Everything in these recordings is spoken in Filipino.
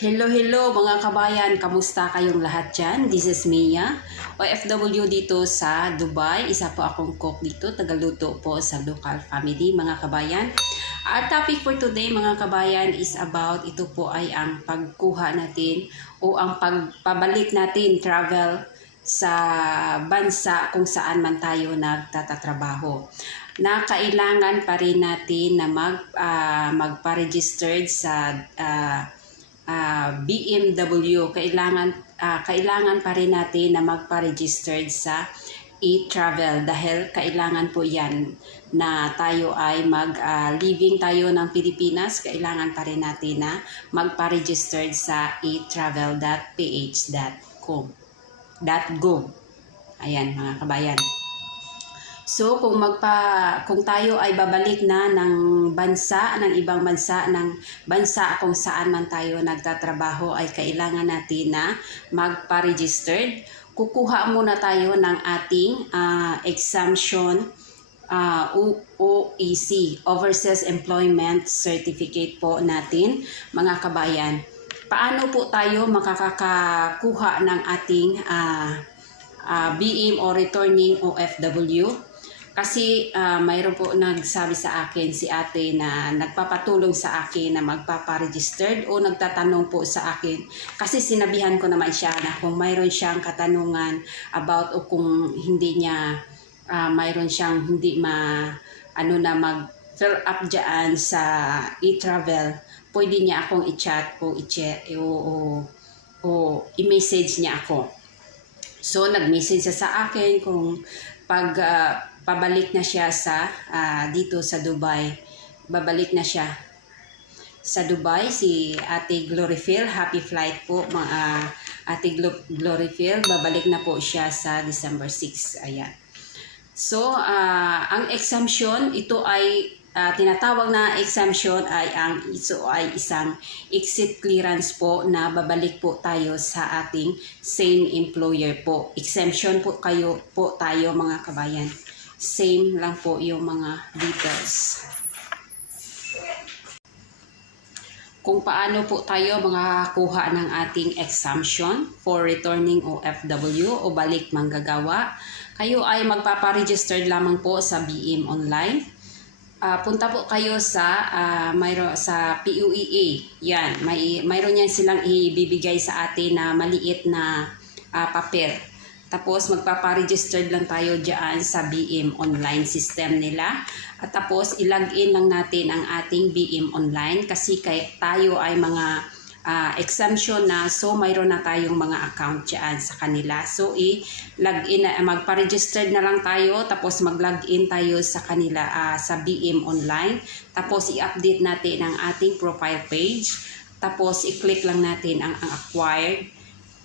Hello mga kabayan, kamusta kayong lahat dyan? This is Mia, OFW dito sa Dubai. Isa po akong cook dito, tagaluto po sa local family mga kabayan. Our topic for today mga kabayan is about, ito po ay ang pagkuha natin o ang pagpabalik natin travel sa bansa kung saan man tayo nagtatrabaho. Na kailangan pa rin natin na magpa-registered sa BMW. Kailangan pa rin natin na magpa-registered sa e-travel dahil kailangan po yan na tayo ay living tayo ng Pilipinas. Kailangan pa rin natin na magpa-registered sa eTravel.ph.gov. Ayan mga kabayan. So kung tayo ay babalik na ng ibang bansa kung saan man tayo nagtatrabaho, ay kailangan natin na magpa-registered. Kukuha muna tayo ng ating exemption OEC, Overseas Employment Certificate po natin mga kabayan. Paano po tayo makakakuha ng ating BM o returning OFW? Kasi mayroon po nagsabi sa akin, si ate, na nagpapatulong sa akin na magpaparegistered o nagtatanong po sa akin. Kasi sinabihan ko naman siya na kung mayroon siyang katanungan about o kung hindi niya, mayroon siyang hindi mag-fill up dyan sa e-travel, pwede niya akong i-chat o i-message niya ako. So nag-message siya sa akin kung pabalik na siya dito sa Dubai. Babalik na siya sa Dubai, si Ate Gloryphil. Happy flight po Ate Gloryphil. Babalik na po siya sa December 6. Ayan. So ang exemption, ito ay tinatawag na exemption ay isang exit clearance po na babalik po tayo sa ating same employer po. Exemption po tayo mga kabayan. Same lang po yung mga details. Kung paano po tayo makakakuha ng ating exemption for returning OFW o balik manggagawa, kayo ay magpaparegistered lamang po sa BM Online. Punta po kayo sa PUEA. Yan, mayroon yan silang ibibigay sa atin na maliit na papel. Tapos magpaparegistered lang tayo dyan sa BM Online system nila. At tapos ilagin lang natin ang ating BM Online kasi tayo ay mga exemption na, so mayroon na tayong mga account dyan sa kanila. So magpa-registered na lang tayo, tapos mag-login tayo sa kanila sa BM Online. Tapos i-update natin ang ating profile page. Tapos i-click lang natin ang acquired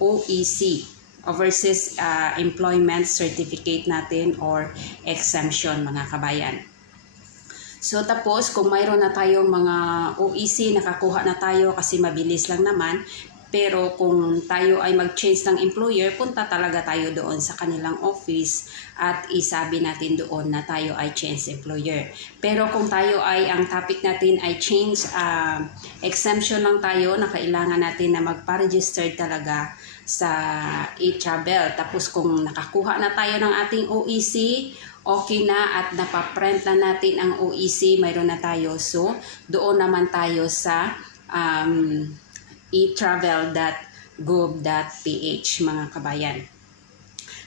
OEC, Overseas Employment Certificate natin or exemption mga kabayan. So tapos kung mayroon na tayong mga OEC, nakakuha na tayo kasi mabilis lang naman. Pero kung tayo ay mag-change ng employer, punta talaga tayo doon sa kanilang office at isabi natin doon na tayo ay change employer. Pero kung tayo ay, ang topic natin ay change exemption lang tayo, na kailangan natin na magpa-register talaga sa e-travel. Tapos kung nakakuha na tayo ng ating OEC, okay na at napaprint na natin ang OEC, mayroon na tayo. So doon naman tayo sa eTravel.gov.ph mga kabayan.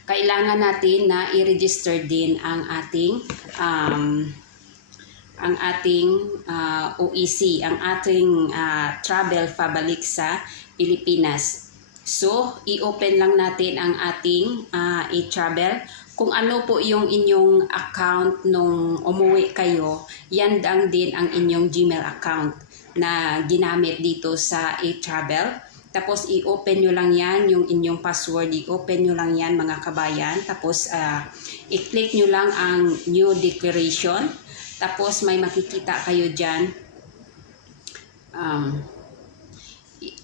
Kailangan natin na i-register din ang ating OEC, ang ating travel pabalik sa Pilipinas. So i-open lang natin ang ating eTravel. Kung ano po yung inyong account nung umuwi kayo, yan din ang inyong Gmail account na ginamit dito sa eTravel. Tapos i-open nyo lang yan, yung inyong password, i-open nyo lang yan mga kabayan. Tapos i-click nyo lang ang new declaration. Tapos may makikita kayo dyan.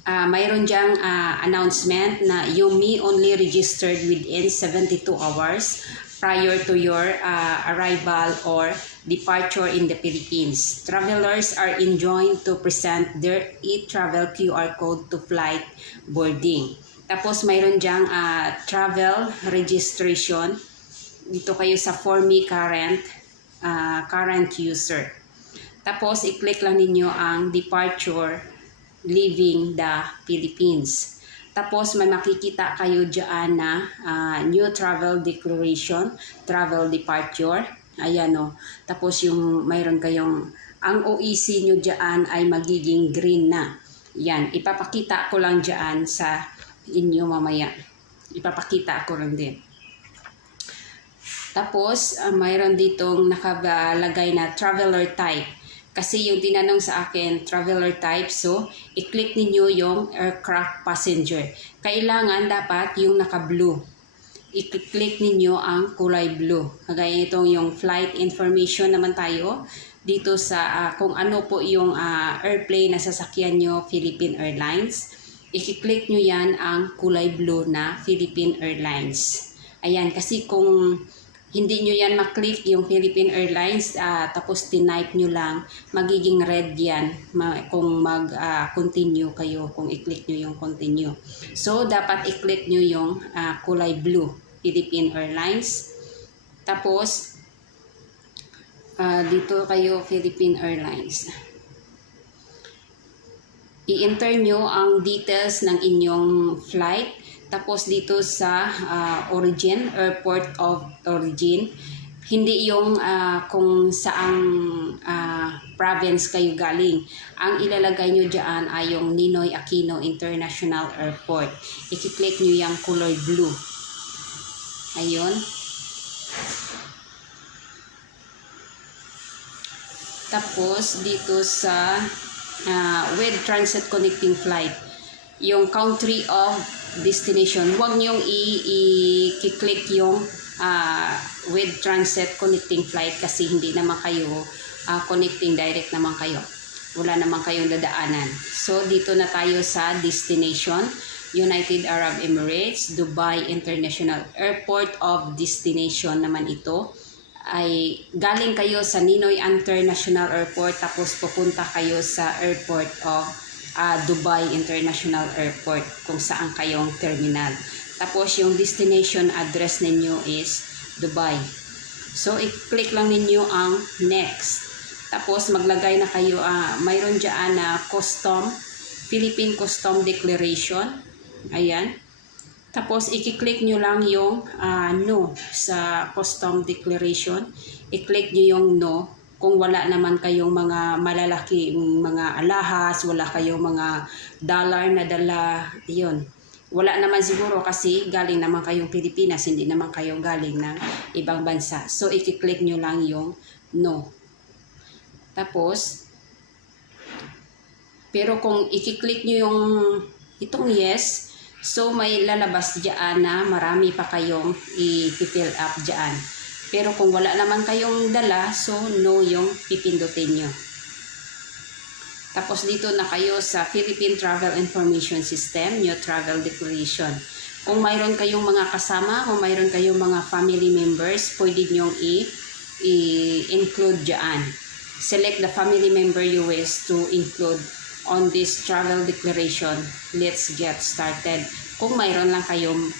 Mayroon dyang announcement na you may only registered within 72 hours prior to your arrival or departure in the Philippines. Travelers are enjoined to present their e-travel QR code to flight boarding. Tapos mayroon diyang travel registration. Dito kayo sa For Me current user. Tapos i-click lang ninyo ang departure leaving the Philippines. Tapos may makikita kayo dyan na new travel declaration, travel departure. Ayan o. Tapos yung mayroon kayong, ang OEC nyo dyan ay magiging green na. Yan, ipapakita ko lang dyan sa inyo mamaya. Ipapakita ko lang din. Tapos mayroon ditong nakalagay na traveler type. Kasi yung tinanong sa akin, traveler type, so i-click ninyo yung aircraft passenger. Kailangan dapat yung naka-blue. I-click ninyo ang kulay blue. Kagaya nitong yung flight information naman tayo. Dito sa kung ano po yung airplane na sasakyan nyo, Philippine Airlines. I-click nyo yan ang kulay blue na Philippine Airlines. Ayan, kasi kung hindi nyo yan maklik yung Philippine Airlines, tapos tinype nyo lang, magiging red yan kung mag-continue kayo, kung i-click nyo yung continue. So, dapat i-click nyo yung kulay blue, Philippine Airlines. Tapos, dito kayo, Philippine Airlines. I-enter nyo ang details ng inyong flight. Tapos dito sa origin, airport of origin, hindi yung kung saang province kayo galing. Ang ilalagay nyo dyan ay yung Ninoy Aquino International Airport. I-click nyo yung color blue. Ayun. Tapos dito sa with transit connecting flight, yung country of destination, huwag niyong i-click yung with transit connecting flight kasi hindi naman kayo connecting, direct naman kayo. Wala naman kayong dadaanan. So, dito na tayo sa destination. United Arab Emirates, Dubai International Airport of Destination naman ito. Ay galing kayo sa Ninoy International Airport tapos pupunta kayo sa airport of Dubai International Airport kung saan kayong terminal. Tapos yung destination address ninyo is Dubai. So i-click lang ninyo ang next. Tapos maglagay na kayo, mayroon dyan na Philippine Custom Declaration. Ayan. Tapos i-click nyo lang yung no sa Custom Declaration. I-click nyo yung no. Kung wala naman kayong mga malalaki, mga alahas, wala kayong mga dollar na dala, yun. Wala naman siguro kasi galing naman kayong Pilipinas, hindi naman kayo galing ng ibang bansa. So, i-click nyo lang yung no. Tapos, pero kung i-click nyo yung itong yes, so may lalabas dyan na marami pa kayong i-fill up dyan. Pero kung wala naman kayong dala, so no yung pipindutin nyo. Tapos dito na kayo sa Philippine Travel Information System, New Travel Declaration. Kung mayroon kayong mga kasama, kung mayroon kayong mga family members, pwede nyong i-include dyan. Select the family member you wish to include on this travel declaration. Let's get started. Kung mayroon lang kayong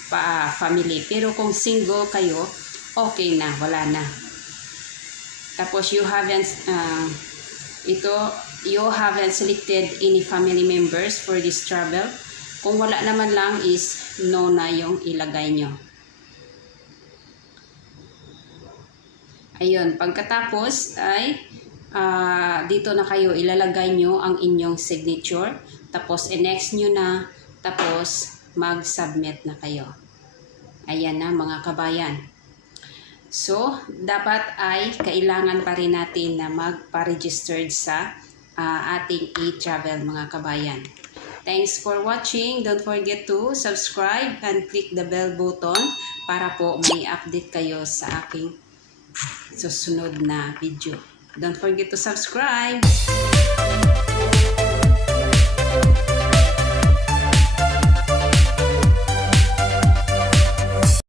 family. Pero kung single kayo, okay na, wala na. Tapos you haven't selected any family members for this travel. Kung wala naman lang is no na yung ilagay nyo. Ayun, pagkatapos ay dito na kayo ilalagay nyo ang inyong signature. Tapos i-next nyo na. Tapos mag-submit na kayo. Ayan na mga kabayan. So, dapat ay kailangan pa rin natin na magpa-registered sa ating e-travel mga kabayan. Thanks for watching. Don't forget to subscribe and click the bell button para po may update kayo sa aking susunod na video. Don't forget to subscribe.